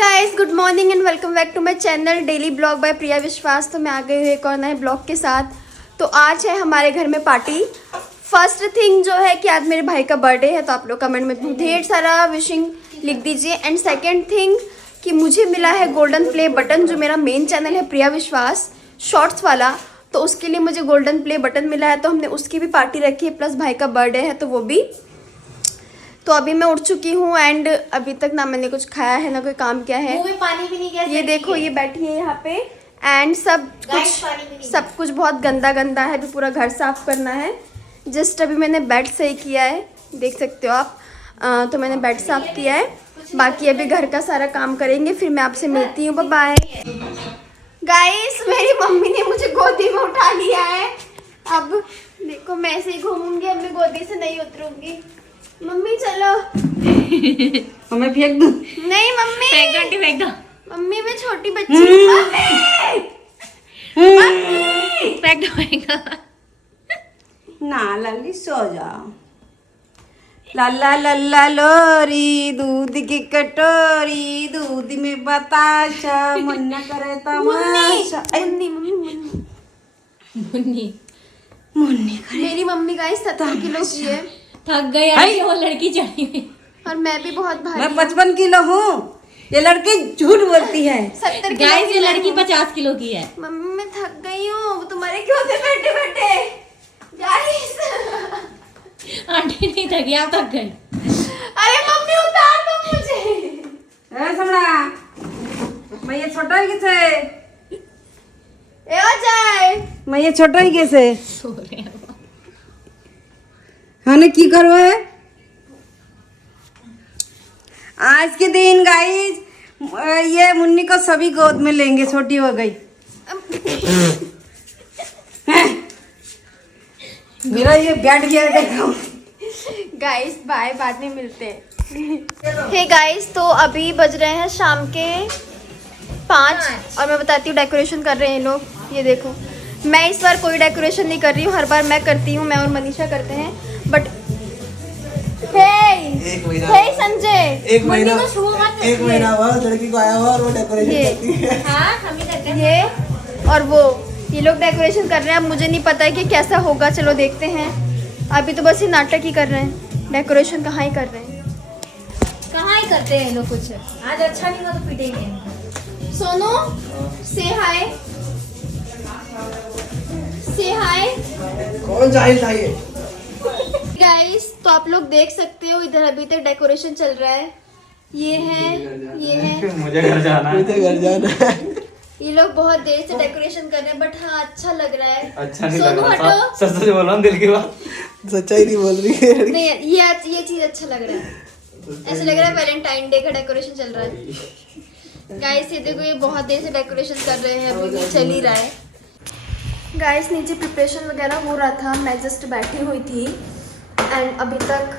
Guys, good morning and welcome back to my channel daily blog by Priya Vishwas. तो मैं आ गई हूँ एक और नए ब्लॉग के साथ। तो आज है हमारे घर में पार्टी। फर्स्ट थिंग जो है कि आज मेरे भाई का बर्थडे है, तो आप लोग कमेंट में ढेर सारा विशिंग लिख दीजिए। एंड सेकेंड थिंग कि मुझे मिला है गोल्डन प्ले बटन, जो मेरा मेन चैनल है प्रिया विश्वास शॉर्ट्स वाला, तो उसके लिए मुझे गोल्डन प्ले बटन मिला है। तो हमने उसकी भी पार्टी रखी है, प्लस भाई का बर्थडे है तो वो भी। तो अभी मैं उठ चुकी हूँ एंड अभी तक ना मैंने कुछ खाया है ना कोई काम किया है। मुंह में पानी भी नहीं गया। ये देखो, ये बैठी है यहाँ पे एंड सब कुछ बहुत गंदा गंदा है। अभी पूरा घर साफ करना है। जस्ट अभी मैंने बेड सही किया है, देख सकते हो आप। तो मैंने बेड साफ किया है, बाकी अभी घर का सारा काम करेंगे, फिर मैं आपसे मिलती हूँ। बाय गाइस, मेरी मम्मी ने मुझे गोदी में उठा लिया है। अब देखो मैं ऐसे ही घूमूंगी, अब मैं गोदी से नहीं उतरूंगी। मम्मी चलो। मैं फेंक दूं? नहीं मम्मी, फेंक दो। मम्मी मैं छोटी बच्ची हूँ। मम्मी फेंक दो। ना लल्ली सो जाओ। लल्ला लल्ला लोरी दूध की कटोरी, दूध में बताशा, मन न करे तमाशा। मुन्नी मुन्नी मेरी मम्मी गाइस 70 किलो की है थक गई है वो लड़की चढ़ी हुई। और मैं भी बहुत भारी। मैं 55 किलो हूँ। ये लड़की झूठ बोलती है। 70 किलो गाइस की ये लड़की हूँ। 50 किलो की है। मम्मी मैं थक गई हूँ तुम्हारे क्यों से बैठे बैठे। गाइस आंटी नहीं थकी, आप थक गई। अरे मम्मी उतार दो मुझे। ए समड़ा, मैं ये छोटा ही कैसे? ए हो जाए। मैं ये छोटा ही कैसे? सो रहे हैं। हाँ की करवा है आज के दिन गाइस। ये मुन्नी को सभी गोद में लेंगे, छोटी हो गई। मेरा ये बैठ गया है, देखो। गाइस बाय, बाद में मिलते हैं। हे गाइस, तो अभी बज रहे हैं शाम के 5 और मैं बताती हूँ डेकोरेशन कर रहे हैं लोग। ये देखो, मैं इस बार कोई डेकोरेशन नहीं कर रही हूँ, हर बार मैं करती हूँ, मैं और मनीषा करते हैं। बट हे संजय, एक महीना हुआ लड़की को आया हुआ और वो डेकोरेशन करती है। हाँ हम ही करते हैं। ये और वो, ये लोग डेकोरेशन कर रहे हैं। अब मुझे नहीं पता है कि कैसा होगा, चलो देखते हैं। अभी तो बस ये नाटक ही कर रहे हैं, डेकोरेशन कहाँ ही कर रहे हैं। कहाँ ही करते हैं लोग कुछ। आज अच्छा नहीं हुआ तो पीटेंगे। सोनू से हाय, से हाय कौन जाहिल था ये? गाइस। तो आप लोग देख सकते हो इधर अभी तक डेकोरेशन चल रहा है। ये है मुझे घर जाना है। ये लोग बहुत देर से डेकोरेशन कर रहे हैं, बट हाँ अच्छा लग रहा है। अच्छा नहीं लग सोनू रहा था। हटो। सच सच बोल रहा हूँ, दिल की बात। सच्चाई नहीं बोल रही है। नहीं ये चीज अच्छा लग रहा है। ऐसा लग रहा है वैलेंटाइन डे का डेकोरेशन चल रहा है। गाइस ये देखो, ये बहुत देर से डेकोरेशन कर रहे हैं, अभी भी चल ही रहा है। गाइस नीचे प्रिपरेशन वगैरह हो रहा था, मैं जस्ट बैठी हुई थी एंड अभी तक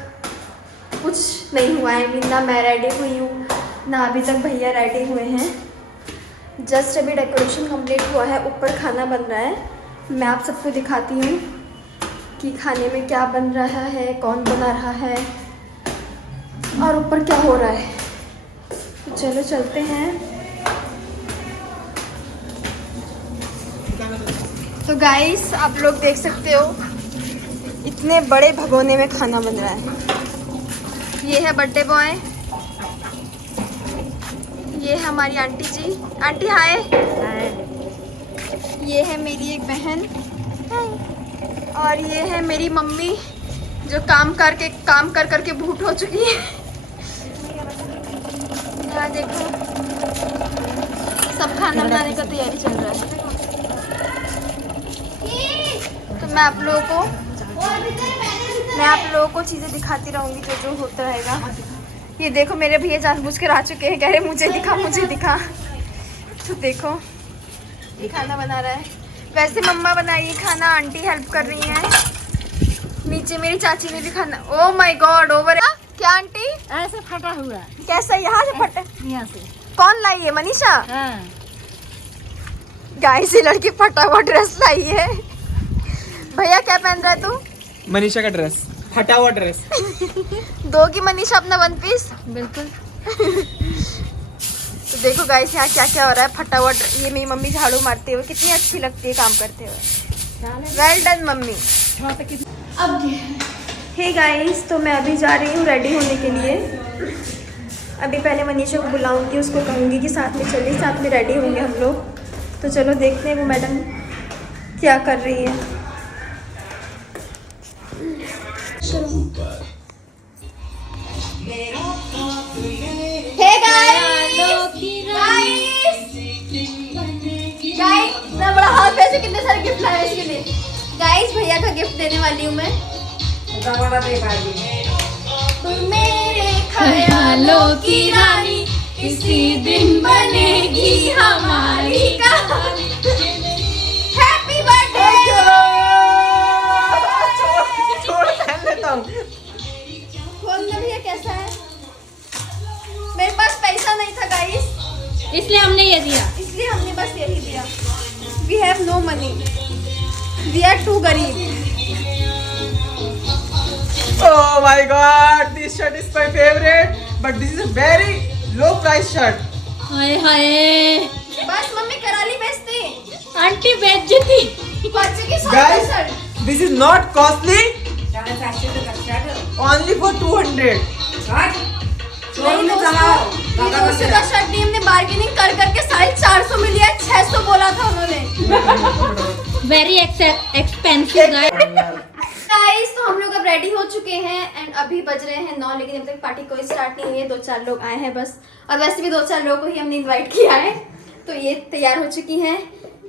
कुछ नहीं हुआ है। ना मैं रेडी हुई हूँ, ना अभी तक भैया रेडी हुए हैं। जस्ट अभी डेकोरेशन कंप्लीट हुआ है, ऊपर खाना बन रहा है। मैं आप सबको दिखाती हूँ कि खाने में क्या बन रहा है, कौन बना रहा है और ऊपर क्या हो रहा है। तो चलो चलते हैं। तो गाइस आप लोग देख सकते हो, इतने बड़े भगोने में खाना बन रहा है। ये है बर्थडे बॉय, ये है हमारी आंटी जी। आंटी हाय। ये है मेरी एक बहन और ये है मेरी मम्मी, जो काम कर करके भूख हो चुकी है। यहाँ देखो, सब खाना बनाने का तैयारी चल रहा है। तो मैं आप लोगों को चीज़ें दिखाती रहूँगी जो जो होता रहेगा। ये देखो मेरे भैया जानबूझकर आ चुके हैं, कह रहे मुझे दिखा। तो देखो ये खाना बना रहा है। वैसे मम्मा बना रही है खाना, आंटी हेल्प कर रही हैं। नीचे मेरी चाची ने भी खाना। ओह माय गॉड, ओवर क्या आंटी? ऐसे फटा हुआ कैसा, यहाँ से फटा? यहाँ से। कौन लाई है? मनीषा। हाँ। गाइस ये लड़की फटा हुआ ड्रेस लाई है। भैया क्या पहन रहा है तू? मनीषा का ड्रेस, फटा हुआ ड्रेस। दोगी मनीषा अपना वन पीस? बिल्कुल। तो देखो गाइस यहाँ क्या क्या हो रहा है फटाफट। ये मेरी मम्मी झाड़ू मारते हुए कितनी अच्छी लगती है काम करते हुए। Well done mummy. अब हे गाइस, तो मैं अभी जा रही हूँ रेडी होने के लिए। अभी पहले मनीषा को बुलाऊंगी, उसको कहूँगी कि साथ में चलिए, साथ में रेडी होंगे हम लोग। तो चलो देखते हैं वो मैडम क्या कर रही है। हे गाइस, मैं बड़ा हाथ पैसे कितने सारे गिफ्ट लाया इसके लिए। गाइस भैया का गिफ्ट देने वाली हूँ मैं। मेरे ख्यालों की रानी किसी दिन बनेगी हमारी कहानी। Happy birthday. छोड़ पहन लेता हूँ। खोलना भैया कैसा है? मेरे पास पैसा नहीं था गाइस, इसलिए हमने ये दिया। इसलिए हमने बस यही दिया। We have no money, we are too गरीब। Oh my God, this shirt is my favorite, but this is a very low price shirt. हाय हाय, बस मम्मी कराली बेचती। आंटी बेइज्जती। बच्चे की Guys, shirt. this is not costly. Only for 200. नहीं दोस्तों, ये 200 का शर्ट नहीं, हमने बार्गेनिंग कर करके 450 में लिया। 600 बोला था उन्होंने। वेरी एक्सपेंसिव गाइस, तो हम लोग अब रेडी हो चुके हैं एंड अभी बज रहे हैं 9, लेकिन अभी तक पार्टी कोई स्टार्ट नहीं हुई है। 2-4 लोग आए हैं बस, और वैसे भी 2-4 लोगों को ही हमने इनवाइट किया है। तो ये तैयार हो चुकी हैं।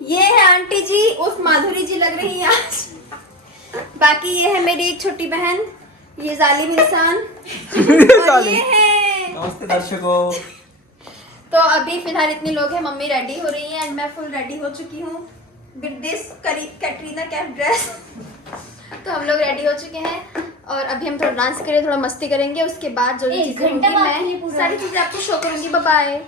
ये है आंटी जी, उस माधुरी जी लग रही है आज। बाकी ये है मेरी एक छोटी बहन, ये जालिम इंसान, और ये है। नमस्ते दर्शकों। तो अभी फिलहाल इतने लोग हैं, मम्मी रेडी हो रही है एंड मैं फुल रेडी हो चुकी हूँ with this Katrina Kaif dress. तो हम लोग रेडी हो चुके हैं और अभी हम थोड़ा डांस करें, थोड़ा मस्ती करेंगे। उसके बाद जो भी चीजें होंगी मैं सारी चीजें आपको शो करूंगी। Bye bye.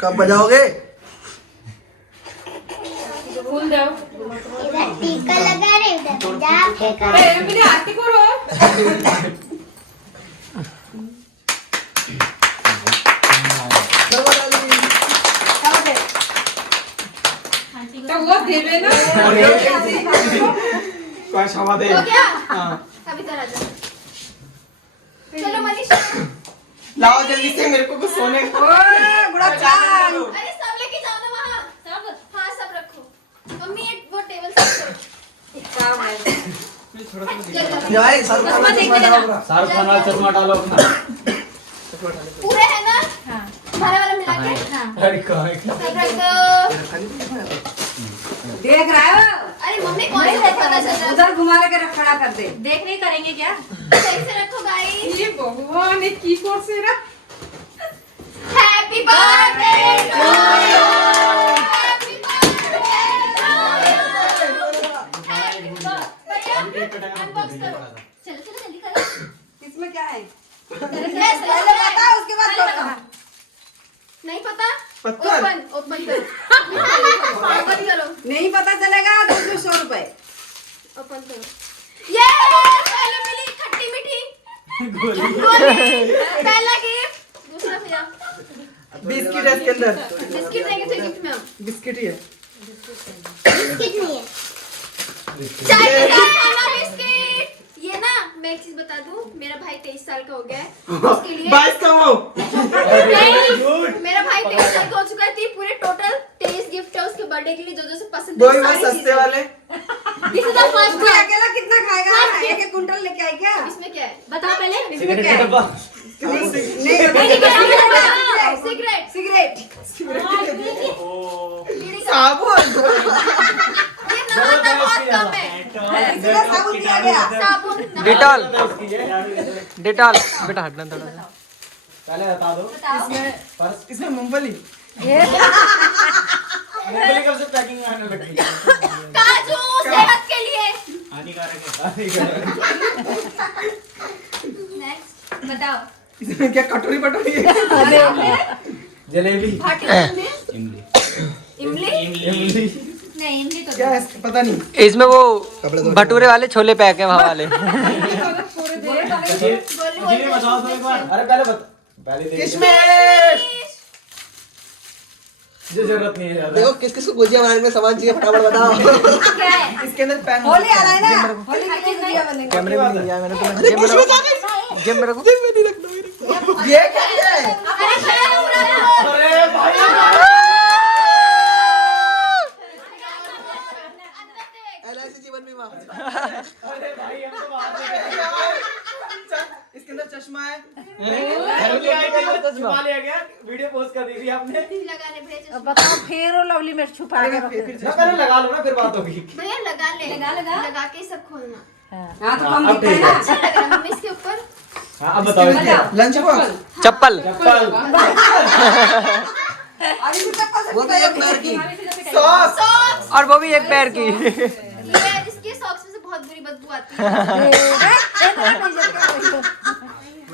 कब बजाओगे? फूल दो। इधर टीका लगा रहे, उधर पंजाब के कर। मेरी आरती करो। तो वो देवे ना। क्या क्षमा दे। हो गया? हाँ। अभी तरह जा। चलो मनीषा। लाओ जल्दी से, मेरे को कुछ सोने को। अरे सब लेके जाओ ना वहाँ। सब? हाँ सब रखो। मम्मी वो टेबल सेट करो। चश्मा देखने देना। शाहरुख खान वाला चश्मा डालो अपना। पूरे है ना हाँ हमारे वाला मिला के हाँ अरे कहाँ है? सब्सक्राइब करो। देख रहा है अरे मम्मी कौन सा पता चल रहा है उधर घुमा लेकर खड़ा कर दे। देख नहीं करेंगे क्या? सही से रखो गाइस। ये भगवान एक की कोर्स से रहा। Happy birthday to you happy birthday unbox करो। चलो चलो जल्दी करो। इसमें क्या है? Yes, पहले बता उसके बाद बता। नहीं पता? पत्थर। ओपन ओपन करो। ओपन करो। नहीं पता चलेगा तो 200 रुपए। ओपन करो। ये पहले मिली खट्टी मीठी गोली। पहला गिफ्ट। दूसरा भैया बिस्किट है इसके अंदर। बिस्किट देंगे तो गिफ्ट में हम। बिस्किट ही है। बिस्किट नहीं है। चाय के साथ खाना बिस्किट। ये ना मैं एक चीज बता दूं, मेरा भाई 23 साल का हो गया है, उसके लिए 22 का वो। मेरा भाई 23 साल का हो चुका है, तो ये पूरे टोटल 23 गिफ्ट है उसके बर्थडे के लिए, जो जो से पसंद है वही वो सस्ते वाले। दिस इज द फर्स्ट तू अकेला कितना खाएगा? एक एक कुंटल लेके आई क्या? इसमें क्या है? बताओ पहले। इसमें क्या है? नहीं सिगरेट। सिगरेट। साबुन। ये नहाना बहुत कम है। इसमें साबुन क्या गया? साबुन डिटॉल डिटॉल बेटा हटना थोड़ा सा। पहले बता दो। इसमें मूंगफली। मूंगफली कब से पैकिंग में आने लगी? काजू सेहत के लिए। हानिकारक नेक्स्ट बताओ। इसमें क्या कटोरी पटोरी है? जलेबी। इमली। नहीं इमली तो क्या है? पता नहीं। इसमें वो भटूरे वाले छोले पैक है वहाँ वाले। बोली बताओ तो एक बार। अरे पहले बता। पहले किशमिश। जो जरूरत नहीं है ज्यादा। देखो किस किस को गुजिया बनाने में सामान चाहिए फटाफट बताओ। क्या है? इसके अंदर पैन। होली आ रहा है ना? होली के लिए गुजिया बनेगा। कैमरे में नहीं आया मैंने तुम्हें। गेम में रखो। ये क्या है? अरे खड़ा हो रहा है। अरे भाई। LIC जीवन बीमा। अरे भाई हम तो बात कर रहे हैं। इसके अंदर चश्मा है। चश्मा लिया गया। वीडियो पोस्ट कर दी थी आपने। लगाने भैया बताओ फेर और लवली मिर्च छुपा के रखो। पहले लगा लो ना फिर बात होगी। भैया लगा ले। लगा। लगा के सब खोलना। हाँ तो कम दिखता है ना? अच्छा लग रहा है मम्मी इसके ऊपर। हाँ अब बताओ इसके लंच बॉक्स। चप्पल चप्पल। और इसी चप्पल से वो तो एक पैर की। सॉस। सॉक्स। और वो भी एक पैर की। ये इसके सॉक्स में से बहुत बुरी बदबू आती है।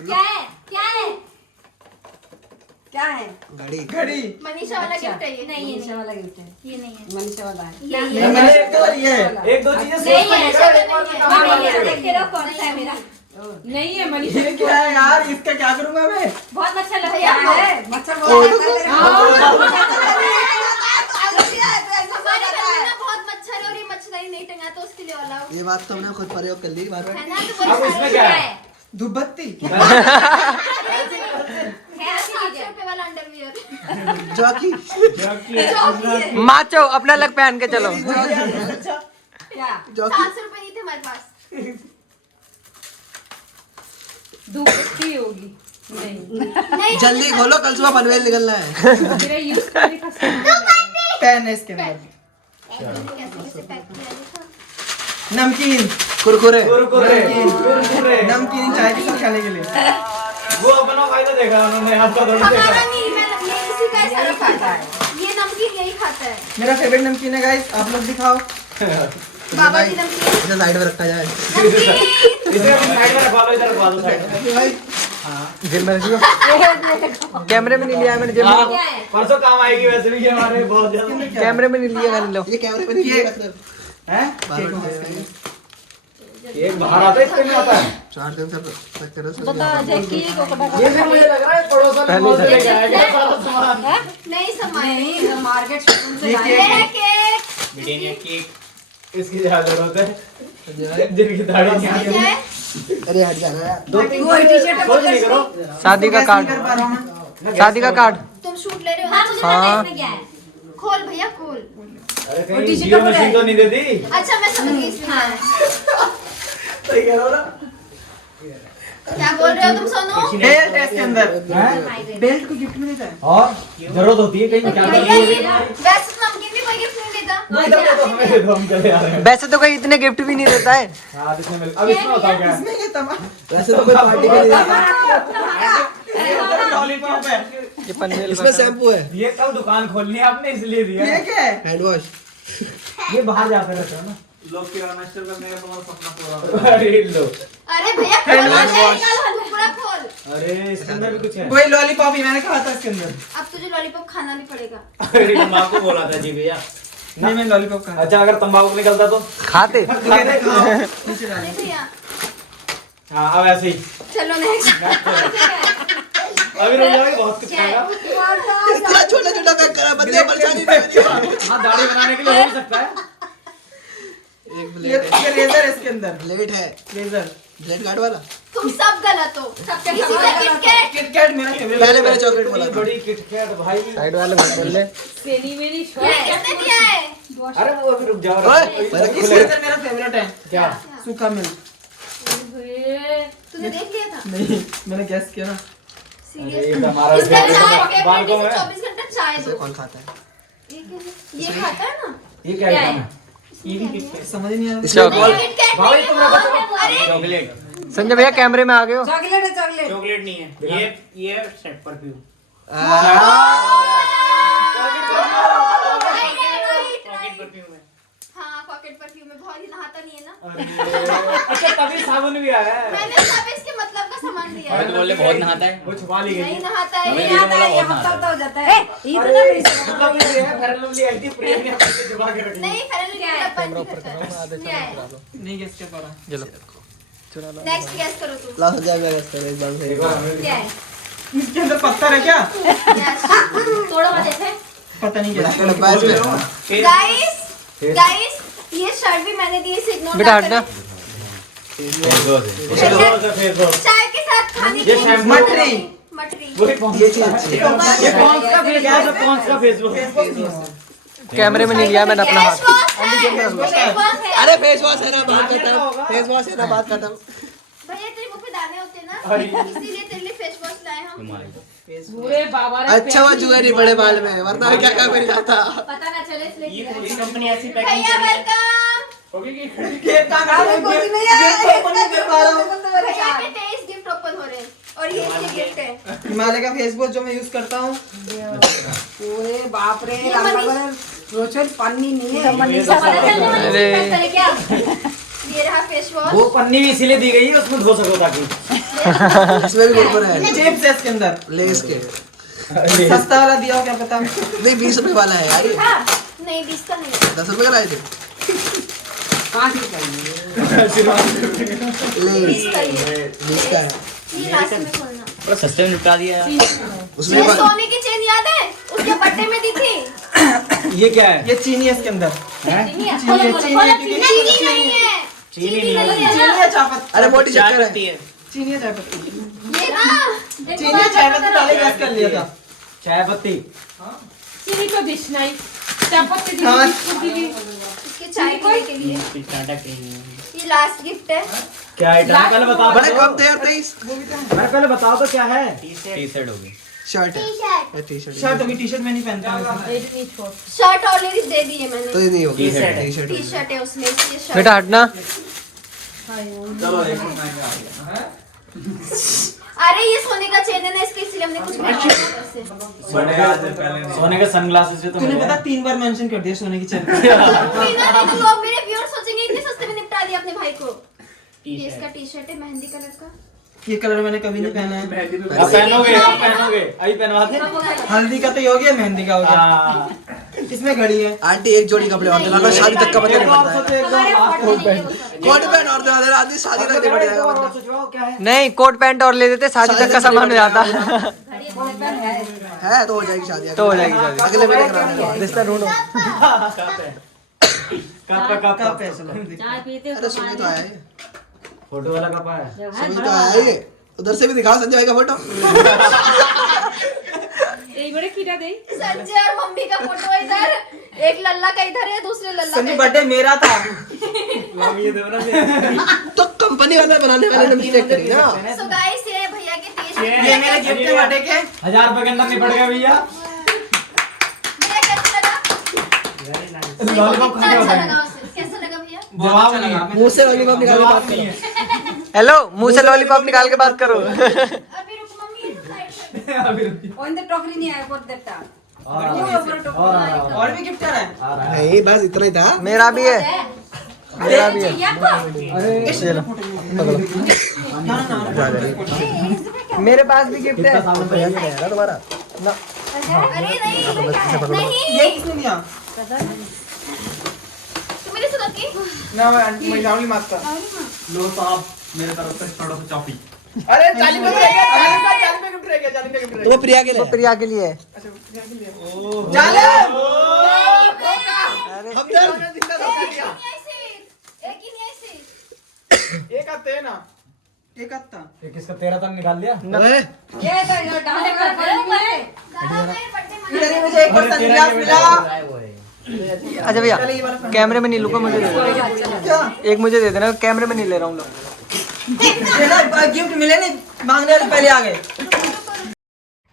क्या है? क्या है? क्या है? घड़ी। घड़ी। मनीषा वाला गिफ्ट है ये। नहीं ये मनीषा वाला गिफ्ट है। नहीं ये नहीं है। मनीषा वाला है। ये मैंने एक दो ये एक दो चीजें सोच नहीं के है। निकाल। नहीं है। देखते रहो कौन सा है मेरा। नहीं है मनीषा। ये क्या है यार? इसका क्या करूंगा मैं? बहुत अच्छा लगता भैया, है। मच्छर बहुत आता है तेरे को। हमारे घर में ना बहुत मच्छर है और ये मच्छरदानी नहीं टंगा तो उसके लिए वाला ये बात तो हमने खुद प्रयोग कर ली बार बार। है ना, तो अब वही इसमें सारे क्या क्या है? है? धूपबत्ती। है 700 रुपए वाला अंडरवियर। जॉकी। चौकी है। माचो अपना अलग पहन के चलो। क्या? जॉकी। 700 रुपए नहीं थे हमारे पास। धूपबत्ती होगी। नहीं। नहीं जल्दी खोलो कल सुबह पनवेल निकलना है। मेरा यूज करने का पेन है इसके अंदर। कैसे पैक किया देखो। नमकीन। कुरकुरे। कुरकुरे। नमकीन चाय के साथ खाने के लिए। वो अपना फायदा देखा उन्होंने, आपका थोड़ी देखा। हमारा नहीं, मैं इसी का सारा खाता है। ये नमकीन यही खाता है। मेरा फेवरेट नमकीन है गाइस, आप लोग दिखाओ। बाबा की नमकीन। इसे साइड में रखा जाए। नमकीन। इसे साइड में रखवा लो, इधर रखवा दो साइड में। जिम में रखियो। कैमरे में नहीं लिया मैंने जिम में। क्या है? परसों काम आएगी वैसे भी ये हमारे बहुत ज्यादा। कैमरे में नहीं लिया मैंने लो। ये कैमरे में नहीं रख दो। हैं? बार बार एक बाहर आता है, इसके में आता है। 4 दिन से तक करो। ये भी मुझे लग रहा है पड़ोसन पहले मॉल से से। लेके आएगा सारा सामान। नहीं सामान नहीं मार्केट शॉपिंग से ये लाए। ये है केक। इसकी ज्यादा जरूरत है, जिनकी दाढ़ी नहीं ये आती क्या है? अरे हट जाना यार। दो तीन वो टी-शर्ट सोच नहीं करो। शादी का गैस कार्ड। नहीं कर पा रहा हूं मैं। शादी का कार्ड। तुम शूट ले रहे हो हाँ ना? मुझे पता है इसमें क्या है। खोल भैया खोल। अरे कहीं जियो मशीन तो नहीं दे दी? अच्छा मैं समझ गई इसमें क्या है। क्या बोल रहे हो तुम सोनू? बेल्ट है इसके अंदर। बेल्ट को गिफ्ट में देता है। और जरूरत होती है कहीं क्या भैया ये वैसे तो नमकीन भी कोई गिफ्ट नहीं देता। वैसे तो कोई इतने गिफ्ट भी नहीं देता है। हाँ, इसमें अब इसमें बताओ क्या है? इसमें क्या तमा वैसे तो कोई पार्टी में नहीं देता। लॉलीपॉप है। ये पनवेल इसमें शैम्पू है, ये कल दुकान खोलनी है आपने इसलिए दिया ये क्या है? Hand wash. ये बाहर जाते रहता है ना। लोग किराना स्टोर करने का तुम्हारा सपना पूरा। अरे लो, अरे भैया खोल दे, पूरा खोल। अरे इसके अंदर भी कुछ है। वही लॉलीपॉप ही मैंने कहा था इसके अंदर। अब तुझे लॉलीपॉप खाना भी पड़ेगा। अरे तंबाकू बोला था जी भैया। नहीं मैं लॉलीपॉप खा। अच्छा अगर तंबाकू निकलता तो खाते। नीचे डाल। अरे भैया हाँ अब ऐसे ही। चलो नेक्स्ट। अभी रुक जाओगे बहुत कुछ खाएगा। इतना छोटा छोटा पैक करा, बंदे परेशानी नहीं होती। हाँ दाढ़ी बनाने के लिए हो सकता है। एक ये ब्लेड है, रेजर है इसके अंदर। ब्लेड है, रेजर। ब्लेड गार्ड वाला। तुम सब गलत हो। किसी का किटकैट। किटकैट मेरा फेवरेट। पहले मैंने चॉकलेट बोला था। बड़ी किटकैट भाई। साइड वाले मत बोल ले। ये किसने दिया है? अरे वो अभी रुक जाओ। ओए, इस रेजर मेरा फेवरेट है। क्या? सूखा मिल्क। तूने देख लिया था? नहीं मैंने गैस किया ना। सीरियस। ये तो हमारा इसका चाय बालकों फेवरेट में। 24 घंटा चाय इसे दो। कौन खाता है? ये क्या है? ये खाता है ना? ये क्या है? समझ ही नहीं आ रहा। चॉकलेट। किटकैट भाई नहीं तुम है। रखो। अरे चॉकलेट संजय भैया कैमरे में आ गए हो। चॉकलेट है चॉकलेट। चॉकलेट नहीं है ये सेट परफ्यूम पॉकेट परफ्यूम है हाँ पॉकेट परफ्यूम में बहुत ही नहाता नहीं है ना। अच्छा तभी साबुन भी आया है। मैंने सब इसके मतलब का सामान दिया हमें तो है। बोले बहुत नहाता है वो छुपा ली गई। नहीं नहाता है हमें ये। ये तो बोला बहुत नहाता हफ्ता है हो जाता है। इतना भी मतलब ये है फेयर लवली एंटी प्रिय ने अपने छुपा के रखी। नहीं फेरन नहीं आया। नहीं गैस कर पा रहा। चलो नेक्स्ट गैस करो तुम। लास्ट हजार में गैस करो, एक बार से। एक बार हमें क्या है? इसके अंदर पत्थर है क्या? Yes. तोड़ो मत ऐसे। पता नहीं क्या। इसका डब्बा है इसमें। गाइस ये शर्ट भी मैंने दी, इसे इग्नोर बेटा मत हटना। करो। चाय के साथ खाने ये की शैम्पू। मटरी। मटरी। वही कौन ये चीज अच्छी है। ये कौन सा फेस है? कौन सा फेसबुक? कैमरे में नहीं लिया मैंने अपना फेस हाथ। वॉश है। फेस वॉश है। अरे फेस वॉश है ना, बात खत्म। फेस वॉश है ना, बात खत्म। भैया तेरे मुंह पे दाने होते हैं ना, इसीलिए तेरे लिए फेस वॉश लाए हम। अच्छा हुआ जुआ नहीं पड़े बाल में, वरना क्या क्या कर जाता। पता ना चले इसलिए ये किया। पूरी कंपनी ऐसी पैकिंग भैया कर रही है वेलकम। केक कहाँ गया? गिफ्ट ओपन नहीं कर पा रहा हूँ। भैया के 23 गिफ्ट ओपन हो रहे हैं और ये इसके गिफ्ट है। हिमालय का फेस वॉश जो मैं यूज करता हूँ। पूरे बाप रे ये मनीष- रोचन पानी नहीं है। अरे क्या? ये रहा फेस वॉश। वो पन्नी भी इसीलिए दी गई है उसमें धो सको ताकि। इसमें भी कुरकुरे है, चिप्स है इसके अंदर। लेस के। सस्ता वाला दिया हो क्या पता? नहीं 20 रुपए वाला है यार ये। नहीं 20 का नहीं। 10 रुपए का लाए थे। 5 रुपए। ले 20 का ये। 20 का है। ये लास्ट में खोलना। बड़ा सस्ते में निपटा दिया यार उसमें ये सोने की चेन याद है? उसके बर्थडे में दी थी। ये क्या है? ये चीनी है इसके अंदर। चीनी है। चीनी है, चीनी है, चीनी नहीं है। चीनी नहीं है चीनी ना। है चायपत्ती। अरे मोटी चाय चक्कर पत्ती है। है चीनी है चायपत्ती। ये ना चीनी है चायपत्ती डाले गैस कर लिया था। चाय पत्ती। हाँ। इसके चाय पीने के लिए। फिर टाटा क्रीम ये लास्ट गिफ्ट है। क्या आइटम है? पहले बताओ। बड़े कम थे यार 23। अरे पहले बताओ तो क्या है? टी शर्ट होगी शर्ट है, टी-शर्ट। T shirt. शर्ट होगी, टी-शर्ट मैं नहीं पहनता हूँ। शर्ट ऑलरेडी दे दी है तो मैंने। ये नहीं होगी, टी-शर्ट है। T shirt. टी शर्ट है उसमें, ये शर्ट। बेटा हटना। अरे ये सोने का चेन है ना, इसके इसलिए हमने कुछ पहना है। सोने के सनग्लासेस से तो तूने मिले पता हैं। 3 बार मेंशन कर दिया सोने की चेन। लोग मेरे व्यूअर्स सोचेंगे इतने सस्ते में निपटा दिया अपने भाई को। ये इसका टी शर्ट है मेहंदी कलर का। ये कलर मैंने कभी नहीं पहना है। आप पहनोगे, आप पहनोगे। अभी पहनवा दे। हल्दी का तो ये हो गया, मेहंदी का हो गया। हाँ। इसमें घड़ी है। आंटी एक जोड़ी कपड़े और दिलाना, शादी तक का पता नहीं पड़ता है। तुम्हारे कोट पैंट और दिला देना, आदमी शादी तक नहीं पड़ेगा वरना। नहीं कोट पैंट और ले देते, शादी तक का सामान हो जाता। है तो हो जाएगी शादी। तो हो जाएगी शादी। अगले महीने करा देना। रिश्ता ढूंढो। कप है चलो। अरे सुनी तो आया है, फोटो वाला कप है। सुनी तो आया है ये। उधर से भी दिखाओ संजय भाई का फोटो। संजय और मम्मी का फोटो है इधर, एक लल्ला का इधर है, दूसरे लल्ला का संजय इधर। बर्थडे मेरा था। तो कंपनी फनी वाला बनाने वाले ने मिस्टेक करी ना। सो गाइस ये भैया के तेज ये मेरे गिफ्ट है बर्थडे के। 1000 रुपए के अंदर निपट गया भैया। भैया कैसा लगा? लॉलीपॉप खा के अच्छा बताएंगे। लगा उसे। कैसा लगा भैया? जवाब नहीं है। मुंह से लॉलीपॉप निकाल के बात नहीं करो। है। हेलो, मुंह से लॉलीपॉप निकाल के बात करो। अभी रुको मम्मी साइड से। अभी रुकिए। On the टोकरी नहीं आया बहुत देता और भी गिफ्ट आ रहा है। नहीं, बस इतना ही था। मेरा भी है। मेरा भी है। मेरे पास भी गिफ्ट है। तुम्हारा अरे नहीं नहीं ये किसने दिया? तुम मेरे साथ की ना मैं जाऊंगी मास्टर। लो साहब मेरे तरफ से थोड़ा सा चॉपी। अरे 40 में गिफ्ट रह गया, 40 में गिफ्ट रह गया, 40 में गिफ्ट रह तो वो प्रिया के लिए। प्रिया के लिए है। गया। चाले हमदर्द। एक आते हैं ना, एक आता। ये किसका 13 तक निकाल लिया? ओए, ये तो इधर डाले कर इधर ही मुझे एक और सनग्लास मिला। अच्छा भैया, कैमरे में नहीं लूंगा, मुझे दे दो। एक मुझे दे देना, कैमरे में नहीं ले रहा हूँ। गिफ्ट मिले नहीं, मांगने वाले पहले आ गए।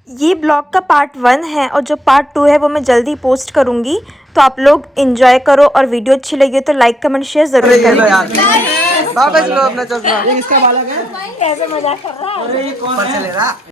ये ब्लॉग का पार्ट 1 है और जो पार्ट 2 है वो मैं जल्दी पोस्ट करूँगी। तो आप लोग एंजॉय करो और वीडियो अच्छी लगी हो तो लाइक कमेंट शेयर ज़रूर करो। वापस लो अपना चश्मा। ये किसका बालक है? कैसे मजाक कर रहा है? अरे ये कौन है? चलेगा।